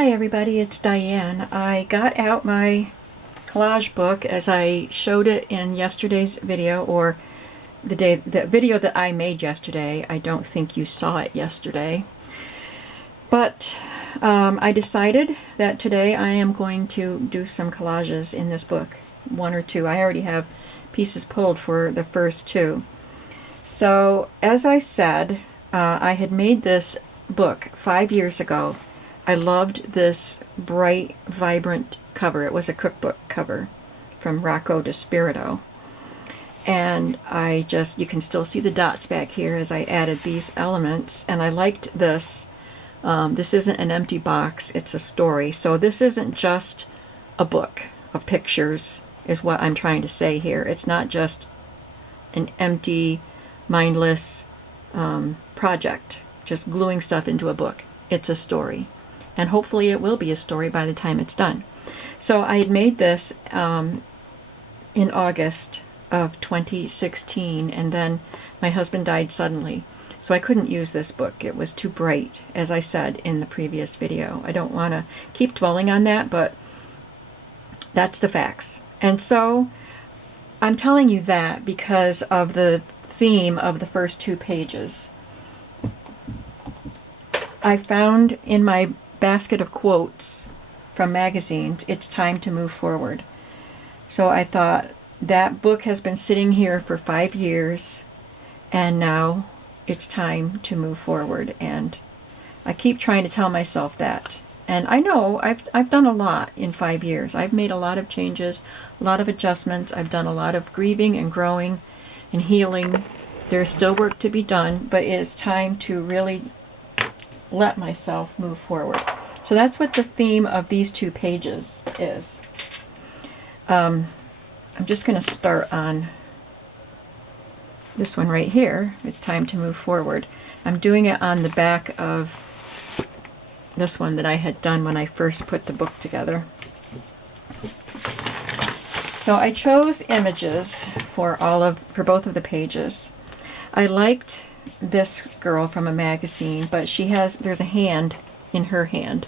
Hi everybody, it's Diane. I got out my collage book as I showed it in yesterday's video, or the video that I made yesterday. I don't think you saw it yesterday. But I decided that today I am going to do some collages in this book. One or two. I already have pieces pulled for the first two. So as I said, I had made this book 5 years ago. I loved this bright, vibrant cover. It was a cookbook cover from Rocco DiSpirito. And you can still see the dots back here as I added these elements. And I liked this. This isn't an empty box, it's a story. So this isn't just a book of pictures, is what I'm trying to say here. It's not just an empty, mindless project, just gluing stuff into a book. It's a story. And hopefully it will be a story by the time it's done. So I had made this in August of 2016, and then my husband died suddenly. So I couldn't use this book. It was too bright, as I said in the previous video. I don't want to keep dwelling on that, but that's the facts. And so I'm telling you that because of the theme of the first two pages. I found in my basket of quotes from magazines, "It's time to move forward." So I thought, that book has been sitting here for 5 years, and now it's time to move forward. And I keep trying to tell myself that. And I know I've done a lot in 5 years. I've made a lot of changes, a lot of adjustments. I've done a lot of grieving and growing and healing. There's still work to be done, but it is time to really let myself move forward. So that's what the theme of these two pages is. I'm just going to start on this one right here. It's time to move forward. I'm doing it on the back of this one that I had done when I first put the book together. So I chose images for both of the pages. I liked this girl from a magazine, but there's a hand in her hand,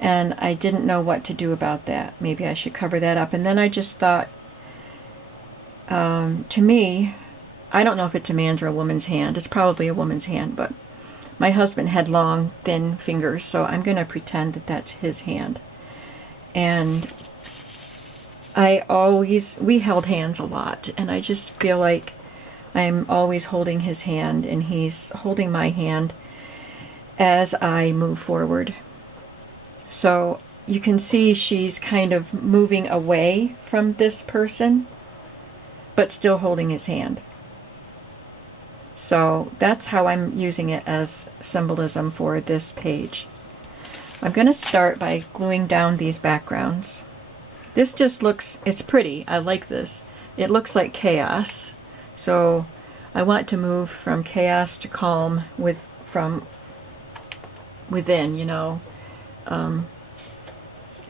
and I didn't know what to do about that. Maybe I should cover that up. And then I just thought, to me, I don't know if it's a man's or a woman's hand. It's probably a woman's hand, but my husband had long, thin fingers, so I'm going to pretend that that's his hand. And we held hands a lot, and I just feel like I'm always holding his hand, and he's holding my hand as I move forward. So you can see she's kind of moving away from this person, but still holding his hand. So that's how I'm using it as symbolism for this page. I'm going to start by gluing down these backgrounds. This just it's pretty. I like this. It looks like chaos. So I want to move from chaos to calm from within,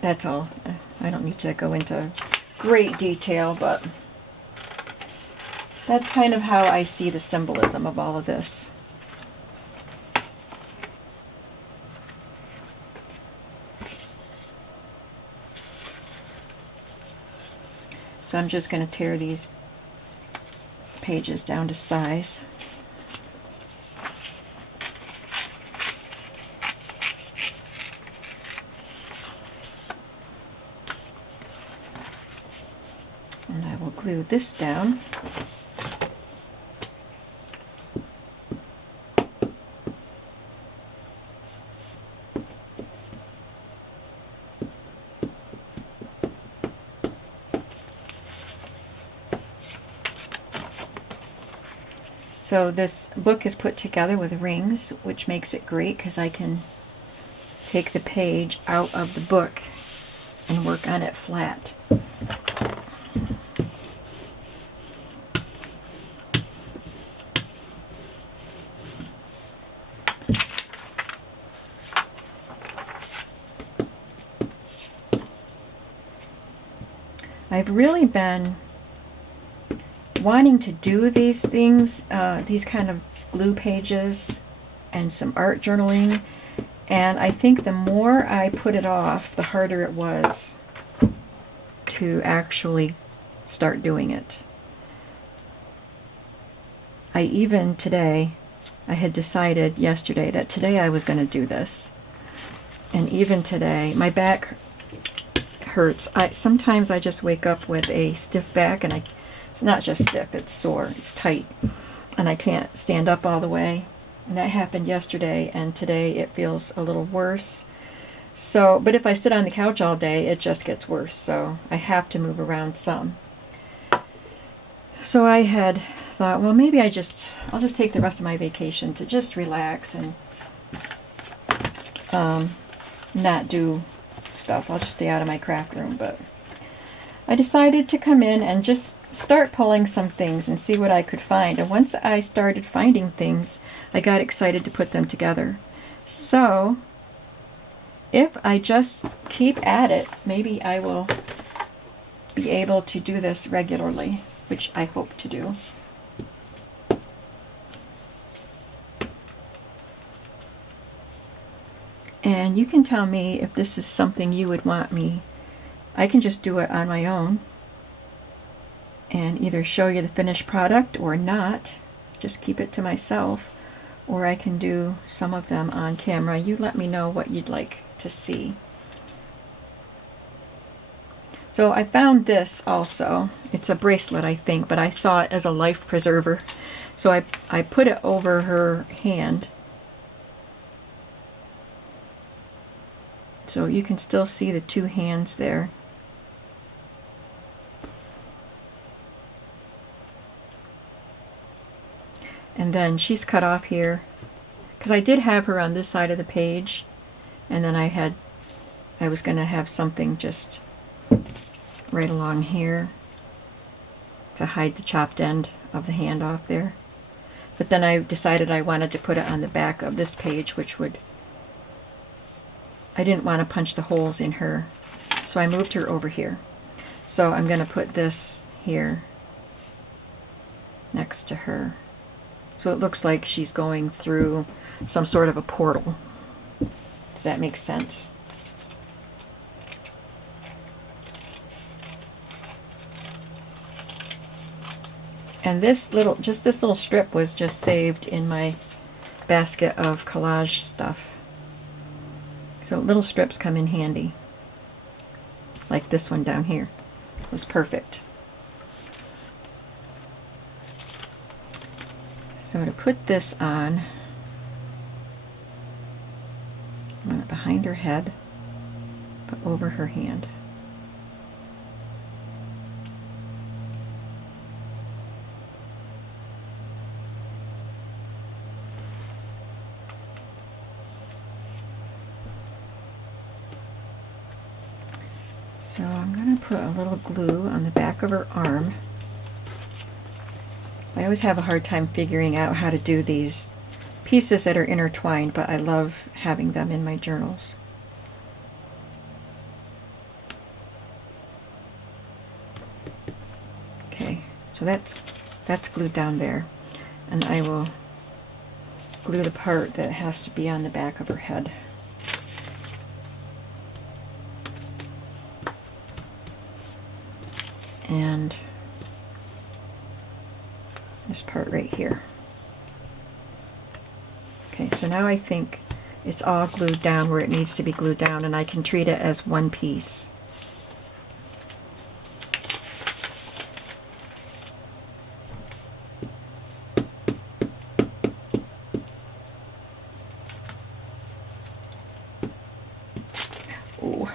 that's all. I don't need to go into great detail, but that's kind of how I see the symbolism of all of this. So I'm just going to tear these pages down to size. And I will glue this down. So this book is put together with rings, which makes it great because I can take the page out of the book and work on it flat. I've really been wanting to do these things, these kind of glue pages and some art journaling, And I think the more I put it off, the harder it was to actually start doing it. I even today, I had decided yesterday that today I was going to do this. And even today, my back hurts. Sometimes I just wake up with a stiff back, and it's not just stiff, it's sore, it's tight, and I can't stand up all the way. And that happened yesterday, and today it feels a little worse. So, but if I sit on the couch all day, it just gets worse. So I have to move around some. So I had thought, well, maybe I'll just take the rest of my vacation to just relax and not do stuff. I'll just stay out of my craft room. But I decided to come in and just start pulling some things and see what I could find. And once I started finding things, I got excited to put them together. So if I just keep at it, maybe I will be able to do this regularly, which I hope to do. And you can tell me if this is something you would want me. I can just do it on my own and either show you the finished product or not, just keep it to myself, or I can do some of them on camera. You let me know what you'd like to see. So I found this also. It's a bracelet, I think, but I saw it as a life preserver. So I put it over her hand. So you can still see the two hands there. And then she's cut off here, because I did have her on this side of the page, and then I was going to have something just right along here to hide the chopped end of the hand off there. But then I decided I wanted to put it on the back of this page, which would, I didn't want to punch the holes in her, so I moved her over here. So I'm going to put this here next to her. So it looks like she's going through some sort of a portal. Does that make sense? And this little strip was just saved in my basket of collage stuff. So little strips come in handy. Like this one down here. It was perfect. So to put this on, I want it behind her head, but over her hand. So I'm going to put a little glue on the back of her arm. I always have a hard time figuring out how to do these pieces that are intertwined, but I love having them in my journals. Okay, so that's glued down there, and I will glue the part that has to be on the back of her head. And this part right here. Okay, so now I think it's all glued down where it needs to be glued down, and I can treat it as one piece. Ooh.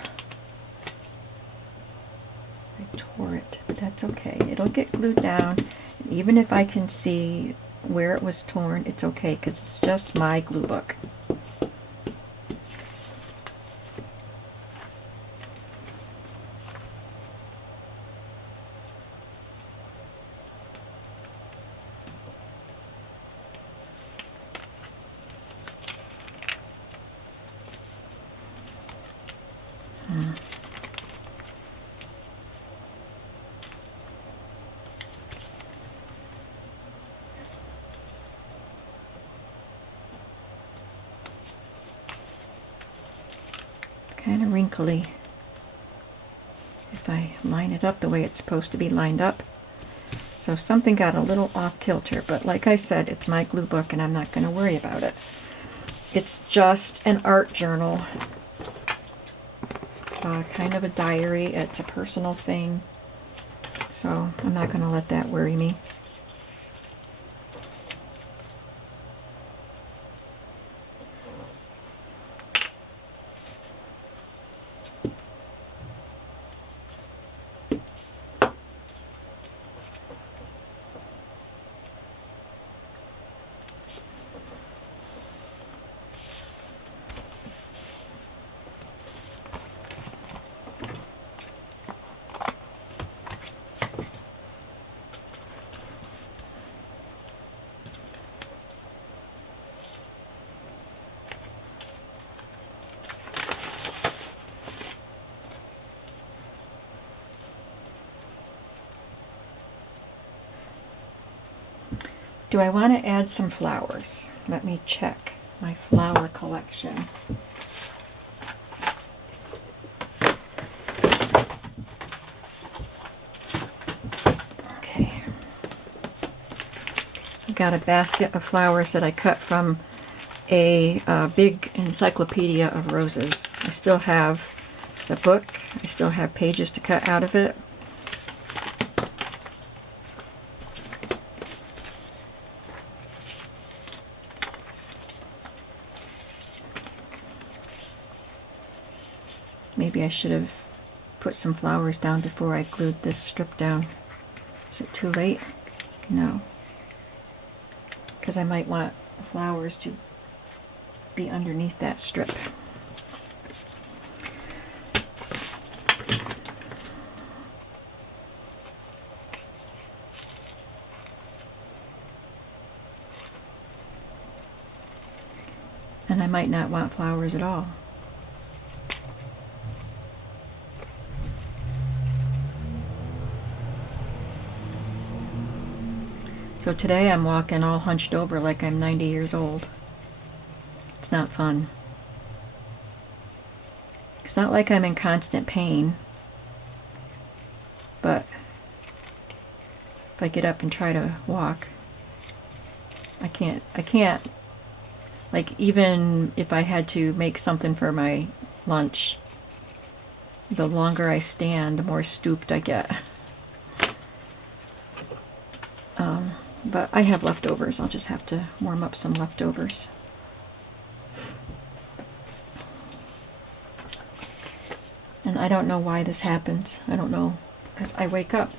I tore it, but that's okay. It'll get glued down. And even if I can see where it was torn, it's okay, because it's just my glue book. kind of wrinkly if I line it up the way it's supposed to be lined up. So something got a little off kilter, but like I said, it's my glue book and I'm not going to worry about it. It's just an art journal, kind of a diary. It's a personal thing, so I'm not going to let that worry me. Do I want to add some flowers? Let me check my flower collection. Okay. I've got a basket of flowers that I cut from a big encyclopedia of roses. I still have the book. I still have pages to cut out of it. Maybe I should have put some flowers down before I glued this strip down. Is it too late? No. Because I might want the flowers to be underneath that strip. And I might not want flowers at all. So today I'm walking all hunched over like I'm 90 years old. It's not fun. It's not like I'm in constant pain, but if I get up and try to walk, I can't, like even if I had to make something for my lunch, the longer I stand, the more stooped I get. But I have leftovers. I'll just have to warm up some leftovers. And I don't know why this happens. I don't know, because I wake up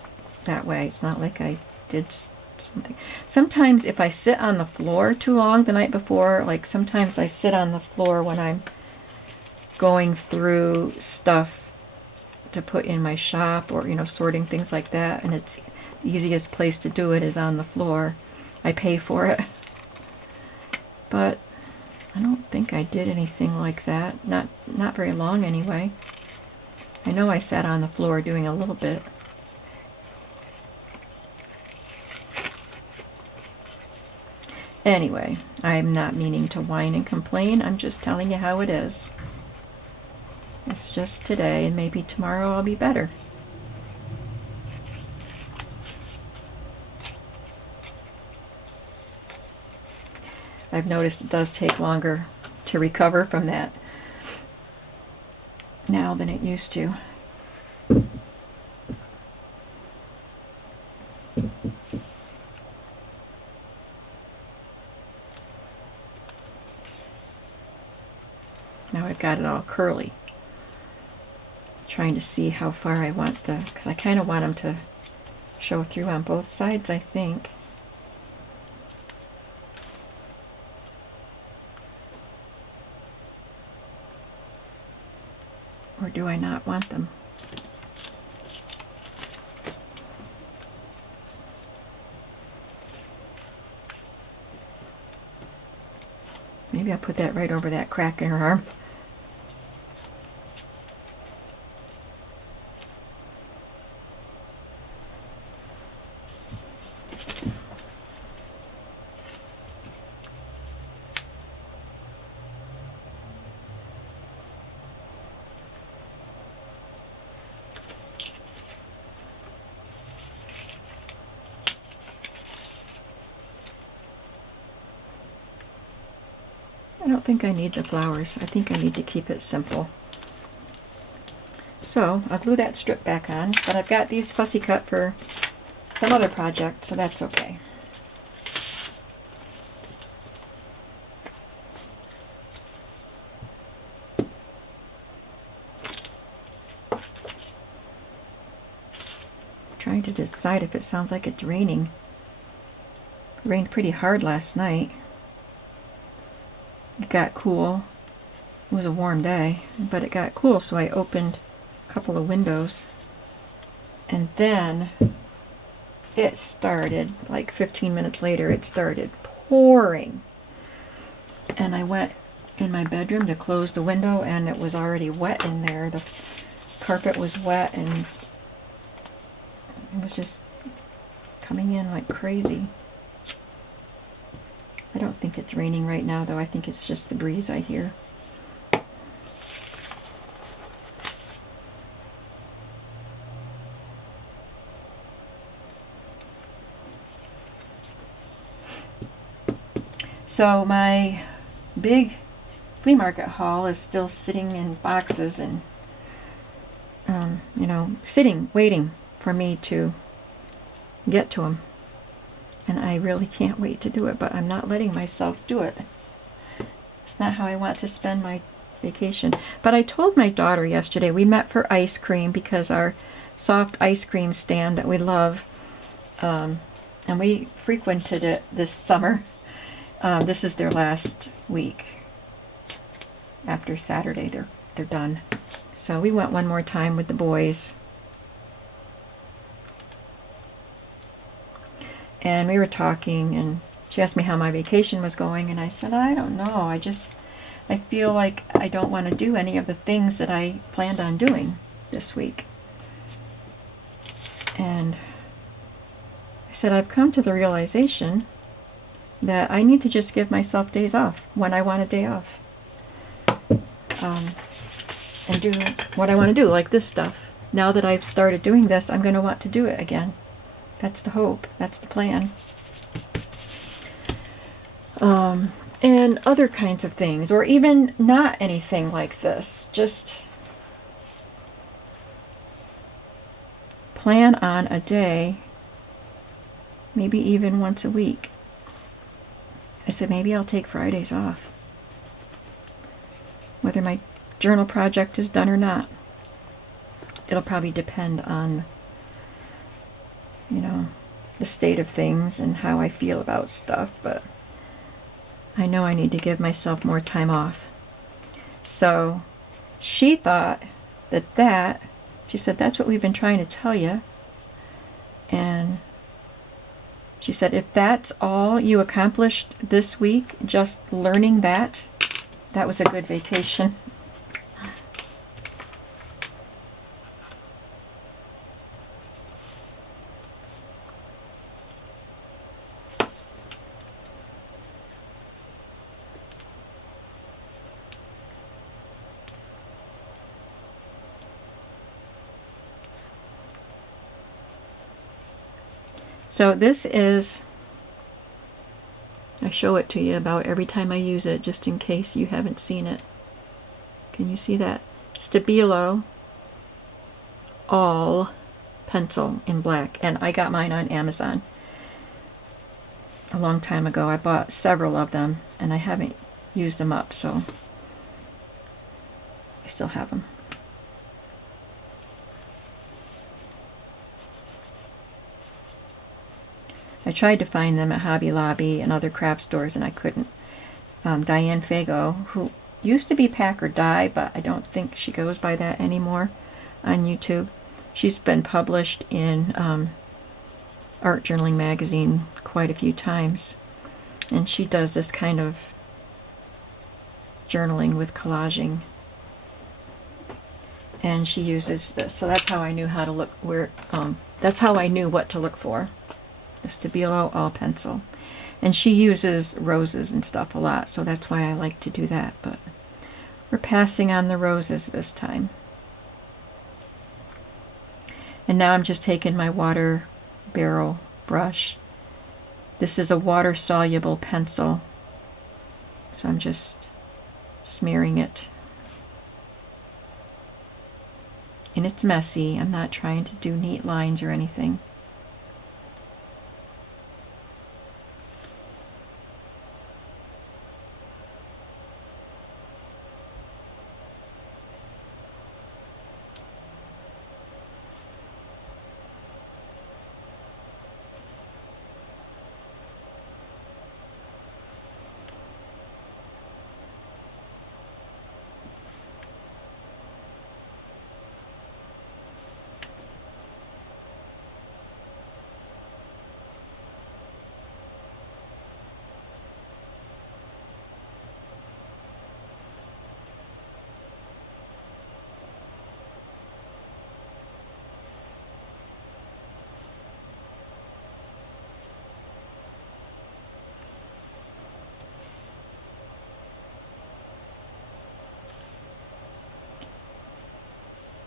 that way. It's not like I did something. Sometimes if I sit on the floor too long the night before, like sometimes I sit on the floor when I'm going through stuff to put in my shop or, you know, sorting things like that, and it's the easiest place to do it is on the floor. I pay for it. But I don't think I did anything like that. Not very long anyway. I know I sat on the floor doing a little bit. Anyway, I'm not meaning to whine and complain. I'm just telling you how it is. It's just today, and maybe tomorrow I'll be better. I've noticed it does take longer to recover from that now than it used to. Now I've got it all curly. Trying to see how far I want because I kind of want them to show through on both sides, I think. Or do I not want them? Maybe I'll put that right over that crack in her arm. don't think I need the flowers. I think I need to keep it simple. So I'll glue that strip back on, but I've got these fussy cut for some other project, so that's okay. Trying to decide if it sounds like it's raining. It rained pretty hard last night. It got cool. It was a warm day, but it got cool, so I opened a couple of windows. And then it started, like 15 minutes later, it started pouring. And I went in my bedroom to close the window, and it was already wet in there. The carpet was wet, and it was just coming in like crazy. I don't think it's raining right now, though. I think it's just the breeze I hear. So my big flea market haul is still sitting in boxes and, you know, sitting, waiting for me to get to them. And I really can't wait to do it, but I'm not letting myself do it. It's not how I want to spend my vacation. But I told my daughter yesterday, we met for ice cream because our soft ice cream stand that we love, and we frequented it this summer. This is their last week. After Saturday, they're done. So we went one more time with the boys. And we were talking, and she asked me how my vacation was going, and I said, I don't know. I feel like I don't want to do any of the things that I planned on doing this week. And I said, I've come to the realization that I need to just give myself days off when I want a day off. And do what I want to do, like this stuff. Now that I've started doing this, I'm going to want to do it again. That's the hope. That's the plan. And other kinds of things, or even not anything like this. Just plan on a day, maybe even once a week. I said maybe I'll take Fridays off. Whether my journal project is done or not. It'll probably depend on, you know, the state of things and how I feel about stuff, but I know I need to give myself more time off. So she thought she said, that's what we've been trying to tell you. And she said, if that's all you accomplished this week, just learning that was a good vacation. So this is, I show it to you about every time I use it, just in case you haven't seen it. Can you see that? Stabilo All pencil in black, and I got mine on Amazon a long time ago. I bought several of them, and I haven't used them up, so I still have them. I tried to find them at Hobby Lobby and other craft stores, and I couldn't. Diane Fago, who used to be Pack or Die, but I don't think she goes by that anymore on YouTube. She's been published in Art Journaling magazine quite a few times, and she does this kind of journaling with collaging, and she uses this. So that's how I knew how to look that's how I knew what to look for. The Stabilo All pencil. And she uses roses and stuff a lot, so that's why I like to do that. But we're passing on the roses this time. And now I'm just taking my water barrel brush. This is a water-soluble pencil. So I'm just smearing it. And it's messy. I'm not trying to do neat lines or anything.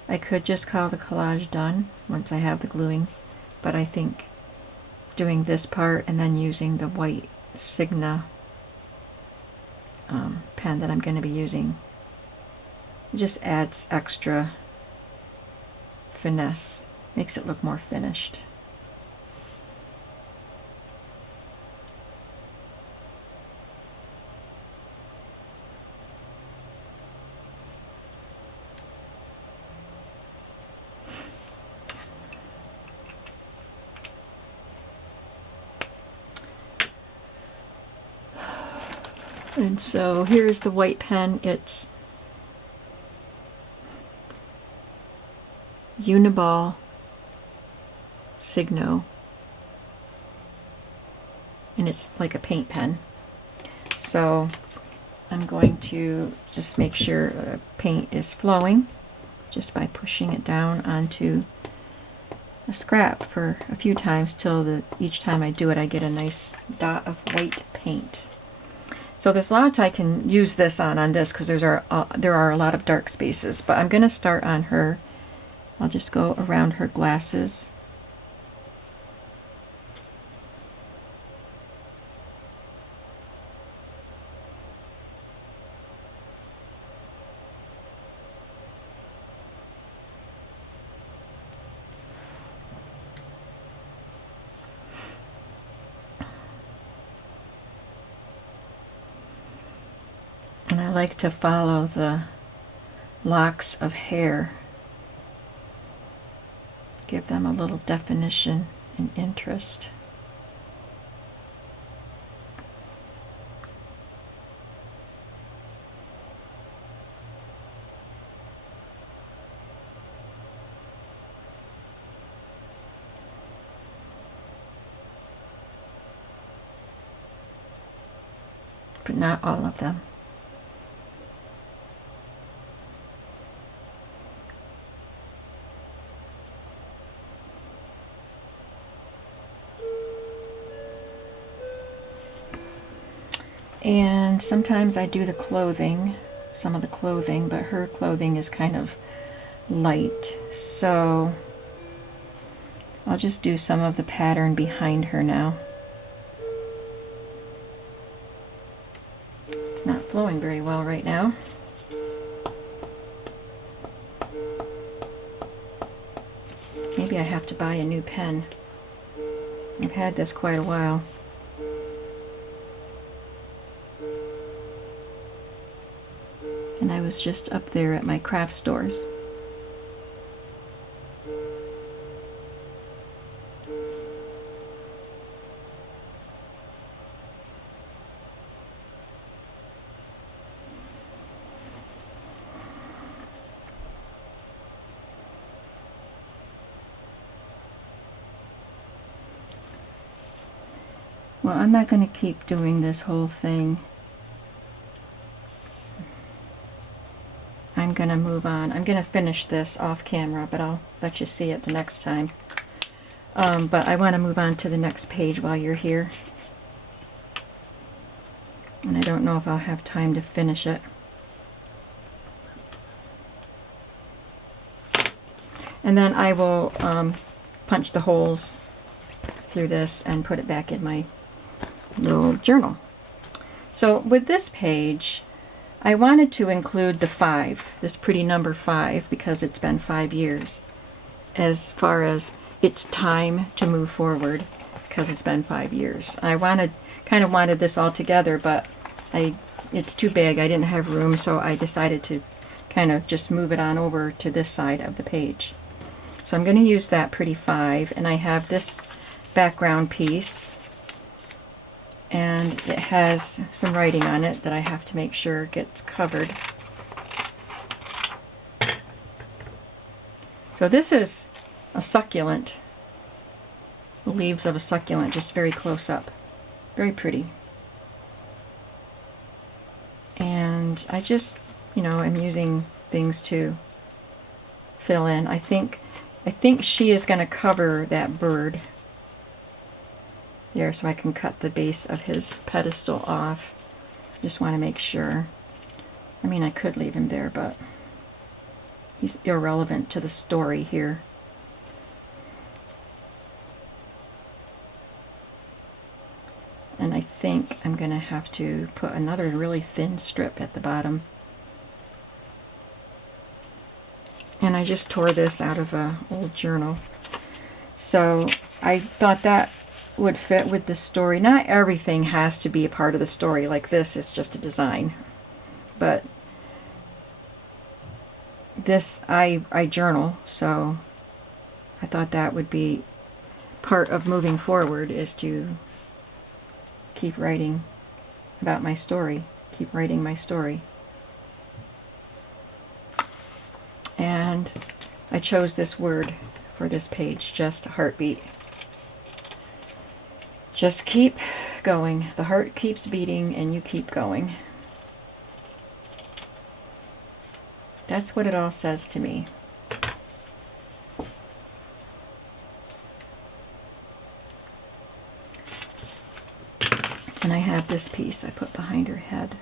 I could just call the collage done once I have the gluing, but I think doing this part and then using the white Signa pen that I'm going to be using just adds extra finesse, makes it look more finished. And so here's the white pen. It's Uniball Signo, and it's like a paint pen. So I'm going to just make sure the paint is flowing just by pushing it down onto a scrap for a few times till each time I do it I get a nice dot of white paint. So there's lots I can use this on this because there are a lot of dark spaces, but I'm going to start on her. I'll just go around her glasses. And I like to follow the locks of hair. Give them a little definition and interest. But not all of them. And sometimes I do the clothing, some of the clothing, but her clothing is kind of light. So I'll just do some of the pattern behind her now. It's not flowing very well right now. Maybe I have to buy a new pen. I've had this quite a while. And I was just up there at my craft stores. Well, I'm not going to keep doing this whole thing. I'm going to move on. I'm going to finish this off camera, but I'll let you see it the next time. But I want to move on to the next page while you're here. And I don't know if I'll have time to finish it. And then I will punch the holes through this and put it back in my little journal. So with this page, I wanted to include the 5, this pretty number 5, because it's been 5 years, as far as it's time to move forward, because it's been 5 years. I kind of wanted this all together, but it's too big. I didn't have room, so I decided to kind of just move it on over to this side of the page. So I'm going to use that pretty 5, and I have this background piece, and it has some writing on it that I have to make sure gets covered. So this is a succulent, the leaves of a succulent, just very close up. Very pretty. And I just, I'm using things to fill in. I think she is going to cover that bird there, so I can cut the base of his pedestal off. Just want to make sure. I mean, I could leave him there, but he's irrelevant to the story here. And I think I'm going to have to put another really thin strip at the bottom. And I just tore this out of an old journal. So I thought that would fit with the story. Not everything has to be a part of the story. Like this is just a design. But this, I journal, so I thought that would be part of moving forward, is to keep writing about my story. Keep writing my story. And I chose this word for this page, just heartbeat. Just keep going. The heart keeps beating and you keep going. That's what it all says to me. And I have this piece I put behind her head.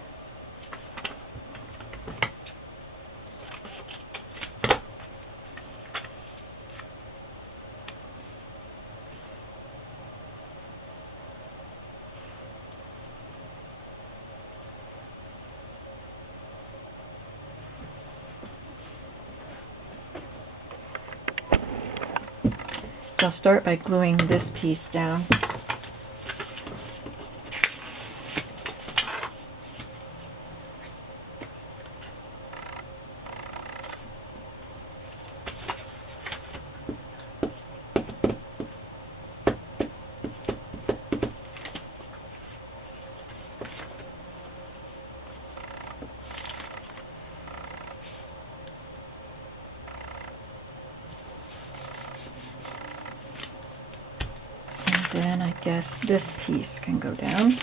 So I'll start by gluing this piece down. Then I guess this piece can go down.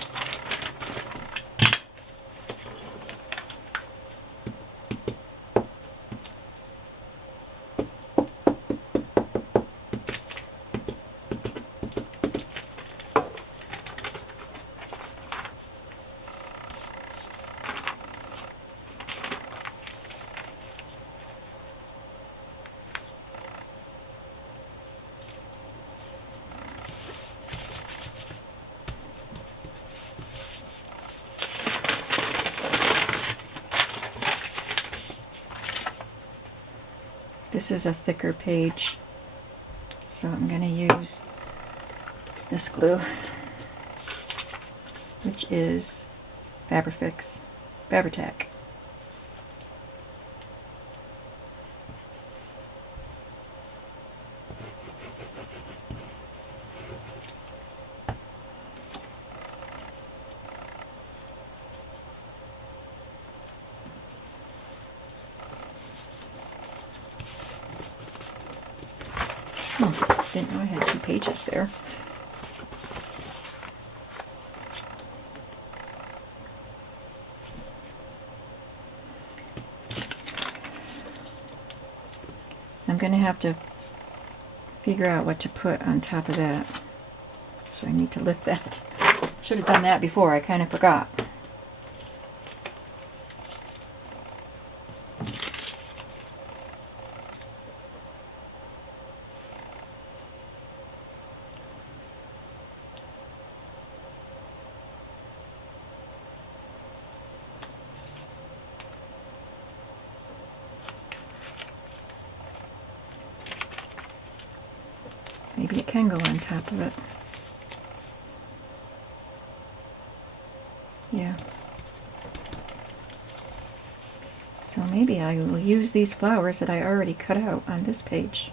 This is a thicker page, so I'm going to use this glue, which is Fabri-Tac. Oh, didn't know I had 2 pages there. I'm going to have to figure out what to put on top of that. So I need to lift that. Should have done that before, I kind of forgot. Maybe it can go on top of it. Yeah. So maybe I will use these flowers that I already cut out on this page.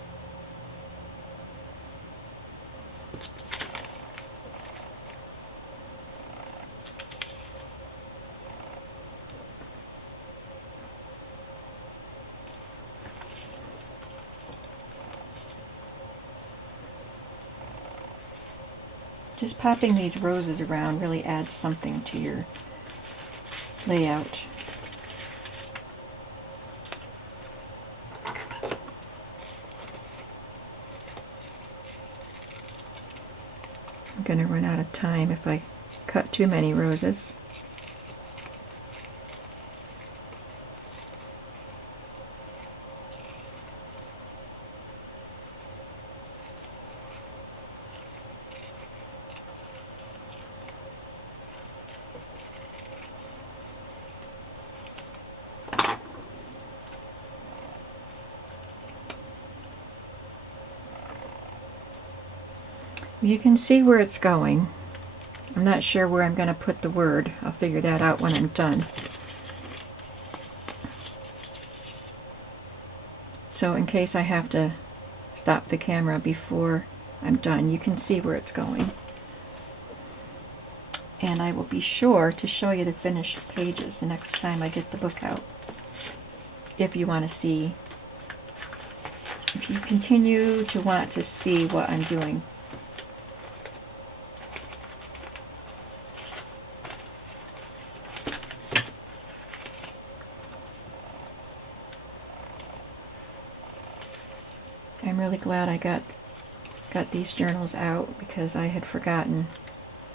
Just popping these roses around really adds something to your layout. I'm going to run out of time if I cut too many roses. You can see where it's going. I'm not sure where I'm going to put the word. I'll figure that out when I'm done. So in case I have to stop the camera before I'm done, you can see where it's going. And I will be sure to show you the finished pages the next time I get the book out. If you want to see, if you continue to want to see what I'm doing. I'm really glad I got these journals out because I had forgotten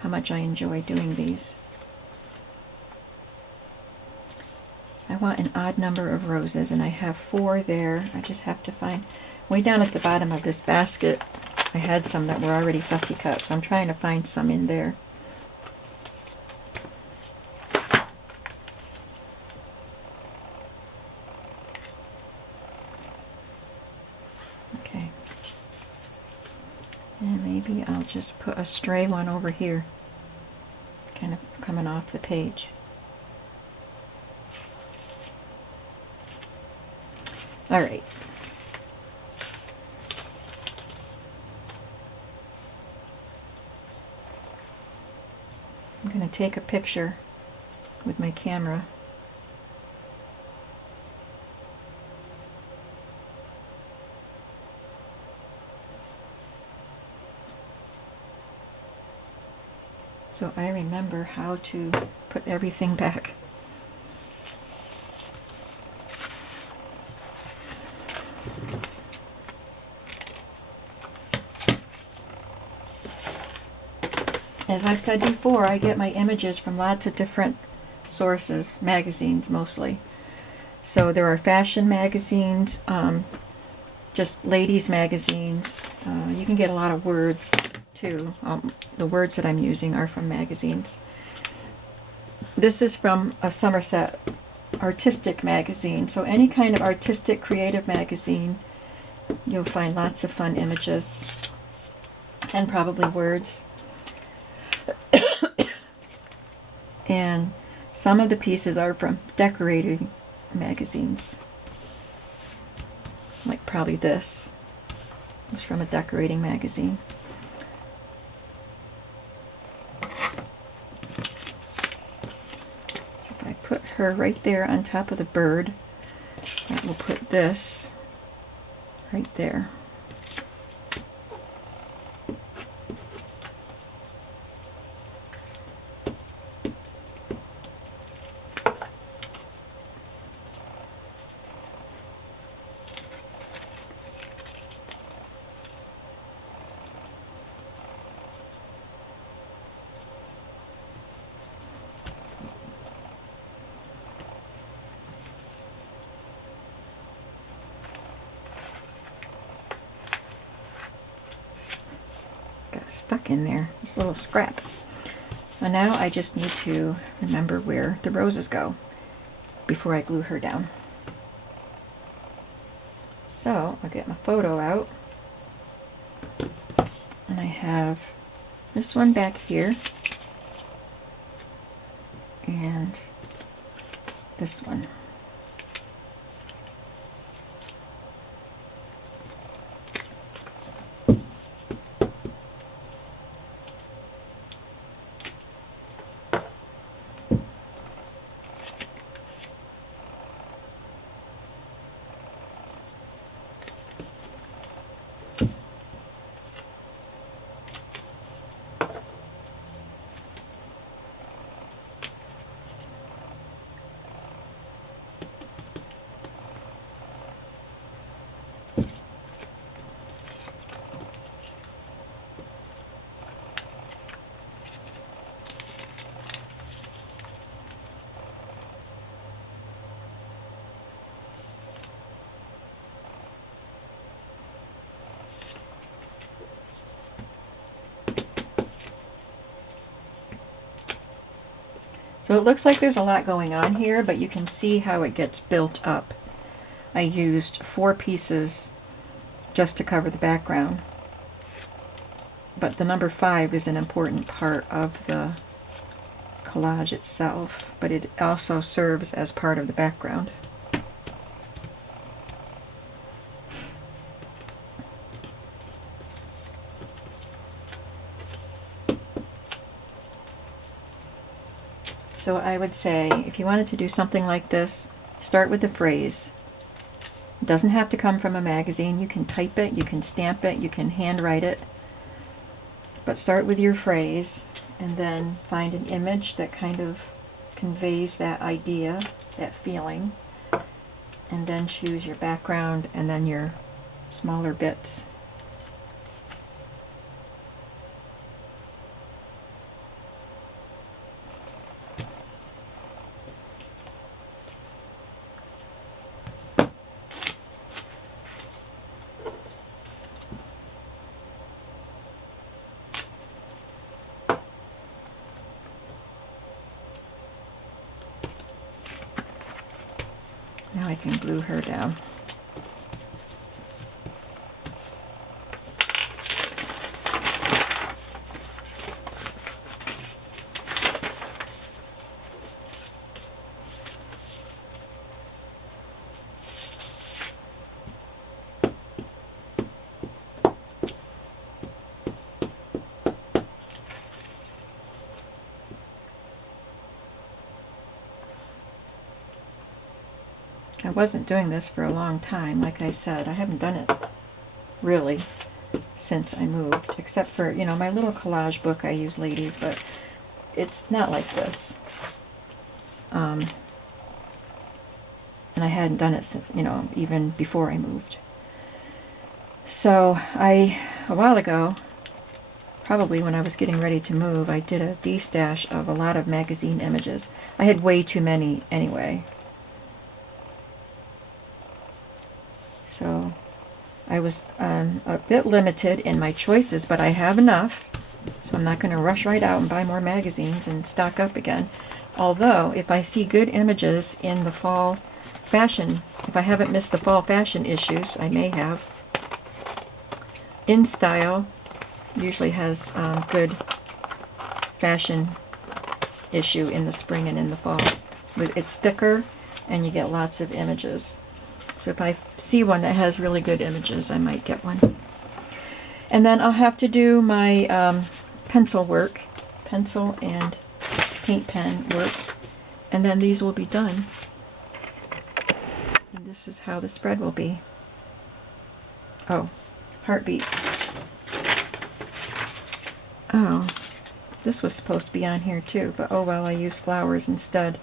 how much I enjoy doing these. I want an odd number of roses, and I have 4 there. I just have to find, way down at the bottom of this basket, I had some that were already fussy cut, so I'm trying to find some in there. Okay. And maybe I'll just put a stray one over here, kind of coming off the page. All right. I'm going to take a picture with my camera. So I remember how to put everything back. As I've said before, I get my images from lots of different sources, magazines mostly. So there are fashion magazines, just ladies magazines. You can get a lot of words too. The words that I'm using are from magazines. This is from a Somerset artistic magazine. So any kind of artistic, creative magazine, you'll find lots of fun images and probably words. And some of the pieces are from decorating magazines. Like probably this was from a decorating magazine. So if I put her right there on top of the bird, I will put this right there. Stuck in there, this little scrap. And now I just need to remember where the roses go before I glue her down. So I'll get my photo out. I have this one back here, and this one. So it looks like there's a lot going on here, but you can see how it gets built up. I used 4 pieces just to cover the background, but the number 5 is an important part of the collage itself, but it also serves as part of the background. So I would say, if you wanted to do something like this, start with the phrase. It doesn't have to come from a magazine. You can type it, you can stamp it, you can handwrite it. But start with your phrase, and then find an image that kind of conveys that idea, that feeling. And then choose your background and then your smaller bits. Now I can glue her down. I wasn't doing this for a long time, like I said. I haven't done it really since I moved, except for, you know, my little collage book I use, ladies, but it's not like this. And I hadn't done it, you know, even before I moved. So a while ago, probably when I was getting ready to move, I did a de-stash of a lot of magazine images. I had way too many anyway. So I was a bit limited in my choices, but I have enough, so I'm not going to rush right out and buy more magazines and stock up again. Although, if I see good images in the fall fashion, if I haven't missed the fall fashion issues, I may have. In Style usually has good fashion issue in the spring and in the fall. It's thicker and you get lots of images. So if I see one that has really good images, I might get one. And then I'll have to do my pencil work, pencil and paint pen work, and then these will be done. And this is how the spread will be. Oh, heartbeat. Oh, this was supposed to be on here too, but oh well, I used flowers instead.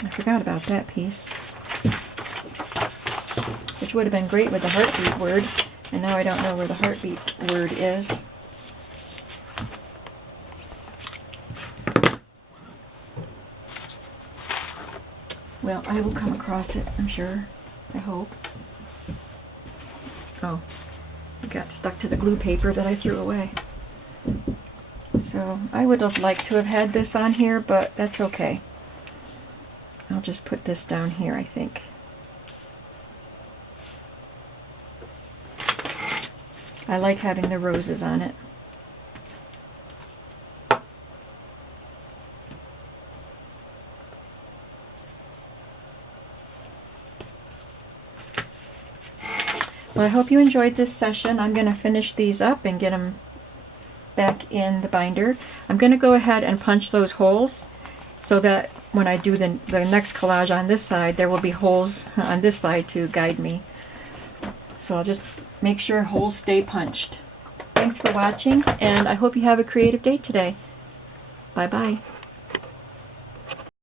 I forgot about that piece, which would have been great with the heartbeat word, and now I don't know where the heartbeat word is. Well, I will come across it, I'm sure. I hope. Oh, it got stuck to the glue paper that I threw away. So I would have liked to have had this on here, but that's okay. I'll just put this down here, I think. I like having the roses on it. Well, I hope you enjoyed this session. I'm going to finish these up and get them back in the binder. I'm going to go ahead and punch those holes so that when I do the next collage on this side, there will be holes on this side to guide me. So I'll just make sure holes stay punched. Thanks for watching, and I hope you have a creative day today. Bye-bye.